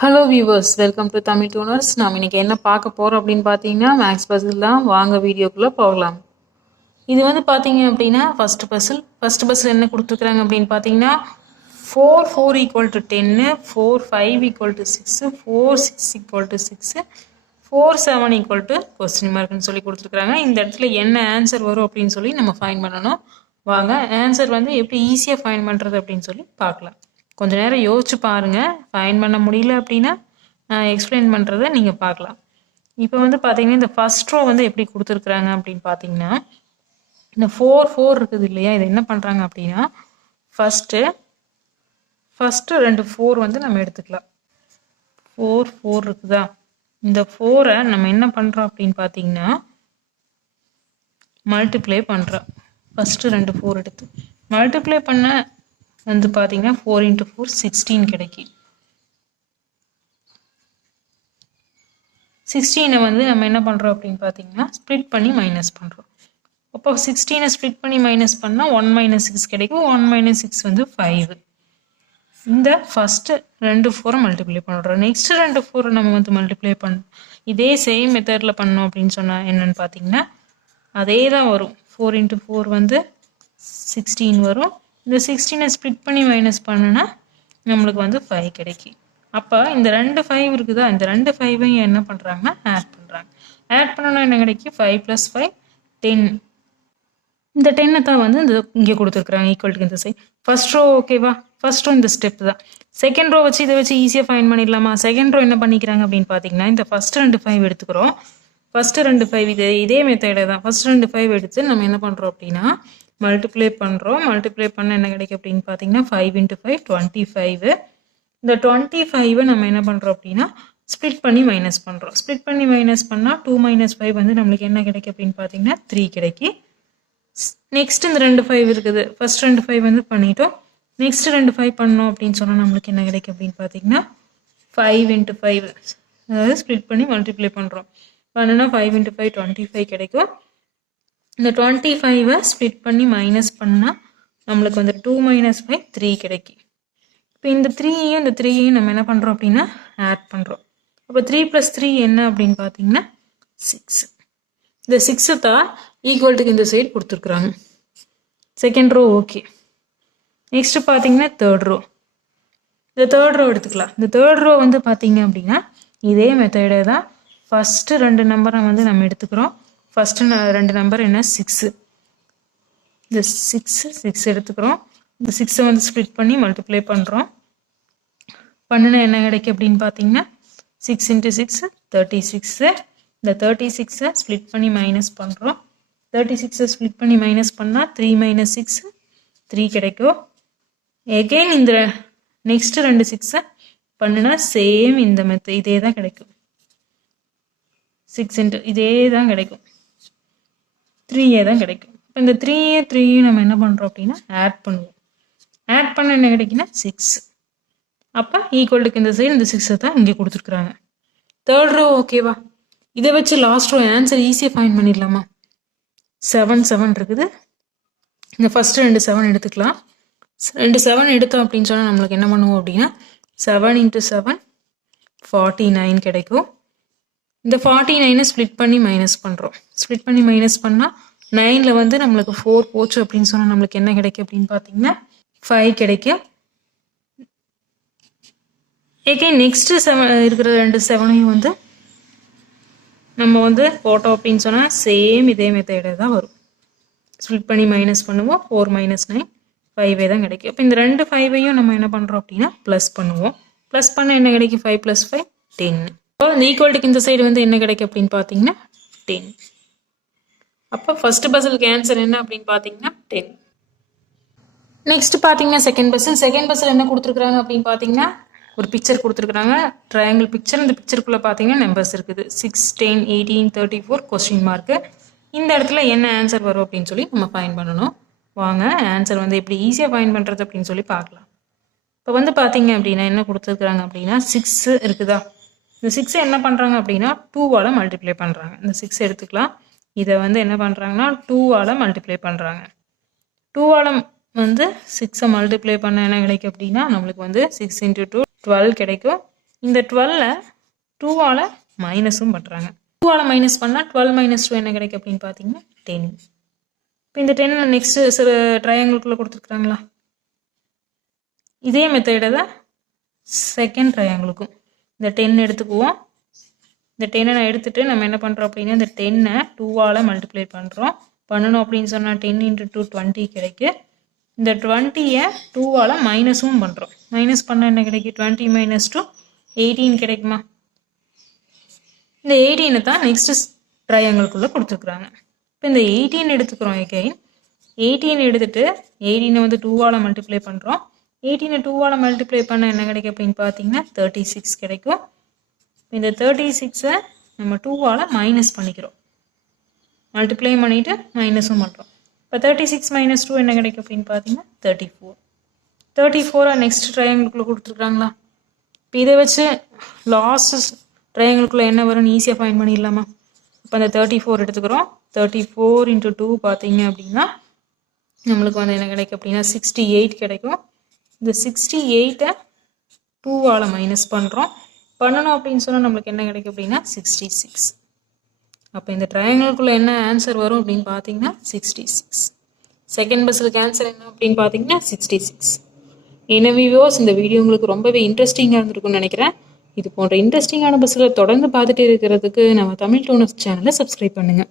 Hello viewers, welcome to Tamil Tooners. நாம் இன்றைக்கி என்ன பார்க்க போகிறோம் அப்படின்னு பார்த்தீங்கன்னா மேக்ஸ் பசில் தான். வாங்க வீடியோக்குள்ளே போகலாம். இது வந்து பார்த்தீங்க அப்படின்னா ஃபஸ்ட்டு பசில் என்ன கொடுத்துருக்குறாங்க அப்படின்னு பார்த்தீங்கன்னா 4 = 10, 4 5 = 6, 4 6 = 6, 4 7 = கொஸ்டின் மார்க்னு சொல்லி கொடுத்துருக்குறாங்க. இந்த இடத்துல என்ன ஆன்சர் வரும் அப்படின்னு சொல்லி நம்ம ஃபைண்ட் பண்ணணும். வாங்க ஆன்சர் வந்து எப்படி ஈஸியாக ஃபைண்ட் பண்ணுறது அப்படின்னு சொல்லி பார்க்கலாம். கொஞ்சம் நேரம் யோசிச்சு பாருங்கள். ஃபைண்ட் பண்ண முடியல அப்படின்னா நான் எக்ஸ்பிளைன் பண்ணுறதை நீங்கள் பார்க்கலாம். இப்போ வந்து பார்த்தீங்கன்னா இந்த ஃபர்ஸ்ட் ரோ வந்து எப்படி கொடுத்துருக்குறாங்க அப்படின்னு பார்த்தீங்கன்னா இந்த 4 இருக்குது இல்லையா, இது என்ன பண்ணுறாங்க அப்படின்னா ஃபஸ்ட்டு 2 4 வந்து நம்ம எடுத்துக்கலாம். 4 இருக்குதா, இந்த 4-ஐ நம்ம என்ன பண்ணுறோம் அப்படின்னு பார்த்தீங்கன்னா மல்டிப்ளை பண்ணுறோம். ஃபஸ்ட்டு 2 4 எடுத்து மல்டிப்ளை பண்ண வந்து பார்த்தீங்கன்னா 4 × 4 16 கிடைக்கும். 16-ஐ வந்து நம்ம என்ன பண்ணுறோம் அப்படின்னு பார்த்தீங்கன்னா ஸ்ப்ளிட் பண்ணி மைனஸ் பண்ணுறோம். அப்போ 16-ஐ ஸ்ப்ளிட் பண்ணி மைனஸ் பண்ணால் 1 - 6 கிடைக்கும். 1 - 6 வந்து 5. இந்த ஃபஸ்ட்டு 2 4 மல்டிப்ளை பண்ணுறோம். நெக்ஸ்ட்டு 2 4 நம்ம வந்து மல்டிப்ளை பண்ணோம். இதே சேம் மெத்தடில் பண்ணோம் அப்படின்னு சொன்னால் என்னென்னு பார்த்தீங்கன்னா அதே தான் வரும். 4 × 4 வந்து 16 வரும். இந்த 16-ஐ ஸ்ப்ளிட் பண்ணி மைனஸ் பண்ணுனா நம்மளுக்கு வந்து 5 கிடைக்கும். அப்போ இந்த 2 5 இருக்குதா, இந்த 2 5-ஐயும் என்ன பண்ணுறாங்கன்னா ஆட் பண்ணுறாங்க. ஆட் பண்ணோன்னா என்ன கிடைக்கும், 5 + 5 10. இந்த 10-ஐ தான் வந்து இந்த இங்கே கொடுத்துருக்குறாங்க ஈக்குவல் டு இந்த சைட். ஃபர்ஸ்ட் ரோ ஓகேவா, ஃபர்ஸ்ட் ரோ இந்த ஸ்டெப் தான். செகண்ட் ரோ வச்சு இதை வச்சு ஈஸியாக ஃபைண்ட் பண்ணிடலாமா. செகண்ட் ரோ என்ன பண்ணிக்கிறாங்க அப்படின்னு பார்த்தீங்கன்னா இந்த ஃபஸ்ட்டு 2 5 எடுத்துக்கிறோம். ஃபஸ்ட்டு 2 5 இதே மெத்தடை தான். ஃபஸ்ட்டு 2 5 எடுத்து நம்ம என்ன பண்ணுறோம் அப்படின்னா மல்டிப்ளை பண்ணுறோம். மல்டிப்ளை பண்ண என்ன கிடைக்கும் அப்படின்னு பார்த்தீங்கன்னா 5 × 5 25. இந்த 25-ஐ நம்ம என்ன பண்ணுறோம் அப்படின்னா ஸ்ப்ளிட் பண்ணி மைனஸ் பண்ணுறோம். ஸ்ப்ளிட் பண்ணி மைனஸ் பண்ணால் 2 - 5 வந்து நம்மளுக்கு என்ன கிடைக்கும் அப்படின்னு பார்த்தீங்கன்னா 3 கிடைக்கும். நெக்ஸ்ட் இந்த 2 5 இருக்குது. ஃபர்ஸ்ட் 2 5 வந்து பண்ணிட்டோம். நெக்ஸ்ட் 2 5 பண்ணோம் அப்படின்னு சொன்னால் நம்மளுக்கு என்ன கிடைக்கும் அப்படின்னு பார்த்தீங்கன்னா 5 × 5, அதாவது ஸ்ப்ளிட் பண்ணி மல்டிப்ளை பண்ணுறோம். பண்ணுனா 5 × 5 25 கிடைக்கும். இந்த 25-ஐ ஸ்ப்ளிட் பண்ணி மைனஸ் பண்ணால் நம்மளுக்கு வந்து 2 - 5 3 கிடைக்கும். இப்போ இந்த 3-ஐயும் இந்த 3-ஐயும் நம்ம என்ன பண்ணுறோம் அப்படின்னா ஆட் பண்ணுறோம். அப்போ 3 + 3 என்ன அப்படின்னு பார்த்தீங்கன்னா 6. இந்த 6 தான் ஈக்குவல் டு இந்த சைடு கொடுத்துருக்குறாங்க. Second row okay. நெக்ஸ்ட்டு பார்த்தீங்கன்னா தேர்ட் ரோ. இந்த தேர்ட் ரோ எடுத்துக்கலாம். இந்த தேர்ட் ரோ வந்து பார்த்தீங்க அப்படின்னா இதே மெத்தடே தான். ஃபஸ்ட்டு 2 நம்பரை வந்து நம்ம எடுத்துக்கிறோம். ஃபஸ்ட்டு 2 நம்பர் என்ன 6. இந்த 6 எடுத்துக்கிறோம். இந்த 6-ஐ வந்து ஸ்ப்ளிட் பண்ணி மல்டிப்ளை பண்ணுறோம். பண்ணுனா என்ன கிடைக்கும் அப்படின்னு பார்த்தீங்கன்னா 6 × 6 36. இந்த 36-ஐ ஸ்ப்ளிட் பண்ணி மைனஸ் பண்ணுறோம். 36-ஐ ஸ்ப்ளிட் பண்ணி மைனஸ் பண்ணால் 3 - 6 3 கிடைக்கும். எகெயின் இந்த நெக்ஸ்ட்டு 2 6-ஐ பண்ணுனா சேம் இந்த இதே தான் கிடைக்கும். 6 × இதே தான் கிடைக்கும். 3a தான் கிடைக்கும். இப்போ இந்த 3a நம்ம என்ன பண்ணுறோம் அப்படின்னா ஆட் பண்ணுவோம். ஆட் பண்ண என்ன கிடைக்குன்னா 6. அப்போ ஈக்குவல் டு இந்த சைடு இந்த 6-ஐ தான் இங்கே கொடுத்துருக்குறாங்க. தேர்ட் ரோ ஓகேவா. இதை வச்சு லாஸ்ட் ரோ ஆன்சர் ஈஸியாக ஃபைண்ட் பண்ணிடலாமா. 7 இருக்குது. இந்த ஃபஸ்ட்டு 2 7 எடுத்துக்கலாம். 2 7 எடுத்தோம் அப்படின்னு சொன்னால் நம்மளுக்கு என்ன பண்ணுவோம் அப்படின்னா 7 × 7 49 கிடைக்கும். இந்த 49-ஐ ஸ்ப்ளிட் பண்ணி மைனஸ் பண்ணுறோம். ஸ்ப்ளிட் பண்ணி மைனஸ் பண்ணால் 9-ல் வந்து நம்மளுக்கு 4 போச்சு அப்படின்னு சொன்னால் நம்மளுக்கு என்ன கிடைக்கும் அப்படின்னு பார்த்தீங்கன்னா 5 கிடைக்கும். எகெயின் நெக்ஸ்ட்டு 7 இருக்கிற 2 7-ஐயும் வந்து நம்ம வந்து போட்டோம் அப்படின்னு சொன்னால் சேம் இதே மெத்தடே தான் வரும். ஸ்ப்ளிட் பண்ணி மைனஸ் பண்ணுவோம். 4 - 9 5 தான் கிடைக்கும். இப்போ இந்த 2 5-ஐயும் நம்ம என்ன பண்ணுறோம் அப்படின்னா ப்ளஸ் பண்ணுவோம். ப்ளஸ் பண்ண என்ன கிடைக்கும் 5 + 5 10. இப்போ இந்த ஈக்குவல் டு இந்த சைடு வந்து என்ன கிடைக்கும் அப்படின்னு பார்த்தீங்கன்னா 10. அப்போ ஃபஸ்ட்டு பசிலுக்கு ஆன்சர் என்ன அப்படின்னு பார்த்தீங்கன்னா 10. நெக்ஸ்ட் பார்த்தீங்கன்னா செகண்ட் பசில் என்ன கொடுத்துருக்குறாங்க அப்படின்னு பார்த்தீங்கன்னா ஒரு பிக்சர் கொடுத்துருக்குறாங்க. Triangle picture. இந்த பிக்சருக்குள்ளே பார்த்தீங்கன்னா நம்பர்ஸ் இருக்குது. 6 10 18 34 கொஸ்டின் மார்க்கு. இந்த இடத்துல என்ன ஆன்சர் வரும் அப்படின்னு சொல்லி நம்ம ஃபைண்ட் பண்ணணும். வாங்க ஆன்சர் வந்து எப்படி ஈஸியாக ஃபைண்ட் பண்ணுறது அப்படின்னு சொல்லி பார்க்கலாம். இப்போ வந்து பார்த்தீங்க அப்படின்னா என்ன கொடுத்துருக்குறாங்க அப்படின்னா 6 இருக்குதா. இந்த 6-ஐ என்ன பண்ணுறாங்க அப்படின்னா 2-ஆல் மல்டிப்ளை பண்ணுறாங்க. இந்த 6 எடுத்துக்கலாம். இதை வந்து என்ன பண்ணுறாங்கன்னா 2-ஆல் மல்டிப்ளை பண்ணுறாங்க. 2-ஆல் வந்து 6-ஐ மல்டிப்ளை பண்ண என்ன கிடைக்கும் அப்படின்னா நம்மளுக்கு வந்து 6 × 2 12 கிடைக்கும். இந்த 12 2ஆல் மைனஸும் பண்ணுறாங்க. 2ஆல் மைனஸ் பண்ணால் 12 மைனஸ் 2 என்ன கிடைக்கும் அப்படின்னு பார்த்தீங்கன்னா 10. இப்போ இந்த 10 நெக்ஸ்ட்டு சில ட்ரையாங்கிள்குள்ளே கொடுத்துருக்குறாங்களா, இதே மெத்தடை தான் செகண்ட் ட்ரையாங்கிளுக்கும். இந்த 10 எடுத்துக்குவோம். இந்த 10 நான் எடுத்துகிட்டு நம்ம என்ன பண்ணுறோம் அப்படின்னா இந்த 10 2ஆல் மல்டிப்ளை பண்ணணும் அப்படின்னு சொன்னால் 10 × 2 20 கிடைக்கும். இந்த 20-ஐ 2ஆல் மைனஸும் பண்ணுறோம். மைனஸ் பண்ணால் என்ன கிடைக்கும், 20 - 2 18 கிடைக்குமா. இந்த 18 தான் நெக்ஸ்ட் ட்ரையாங்கிள்குள்ளே கொடுத்துருக்குறாங்க. இப்போ இந்த 18 எடுத்துக்கிறோம். எகைன் 18 எடுத்துகிட்டு 18 வந்து 2ஆல் மல்டிப்ளை பண்ணுறோம். 18 2ஆல் மல்டிப்ளை பண்ண என்ன கிடைக்கும் அப்படின்னு பார்த்தீங்கன்னா 36 கிடைக்கும். இந்த 36-ஐ நம்ம 2ஆல் மைனஸ் பண்ணிக்கிறோம். மல்டிப்ளை பண்ணிவிட்டு மைனஸும் பண்ணுறோம். இப்போ 36 - 2 என்ன கிடைக்கும் அப்படின்னு பார்த்தீங்கன்னா 34. 34 நெக்ஸ்ட் ட்ரையாங்கிள்குள்ளே கொடுத்துருக்குறாங்களா. இப்போ இதை வச்சு லாஸ்ட் ட்ரையாங்கிள்குள்ளே என்ன வரும்னு ஈஸியாக ஃபைண்ட் பண்ணிடலாமா. இப்போ அந்த 34 எடுத்துக்கிறோம். 34 × 2 பார்த்தீங்க அப்படின்னா நம்மளுக்கு வந்து என்ன கிடைக்கும் அப்படின்னா 68 கிடைக்கும். இந்த 68-ஐ 2ஆல் மைனஸ் பண்ணணும் அப்படின்னு சொன்னால் நம்மளுக்கு என்ன கிடைக்கும் அப்படின்னா 66. அப்போ இந்த ட்ரையாங்கிள்குள்ளே என்ன ஆன்சர் வரும் அப்படின்னு பார்த்தீங்கன்னா 66. செகண்ட் பஸ்ஸுக்கு ஆன்சர் என்ன அப்படின்னு பார்த்தீங்கன்னா 66. எனவே வியூவர்ஸ், இந்த வீடியோ உங்களுக்கு ரொம்பவே இன்ட்ரெஸ்டிங்காக இருந்திருக்கும்னு நினைக்கிறேன். இது போன்ற இன்ட்ரெஸ்டிங்கான பஸ்ஸில் தொடர்ந்து பார்த்துட்டு இருக்கிறதுக்கு நம்ம தமிழ் டூனர்ஸ் சேனலை சப்ஸ்கிரைப் பண்ணுங்கள்.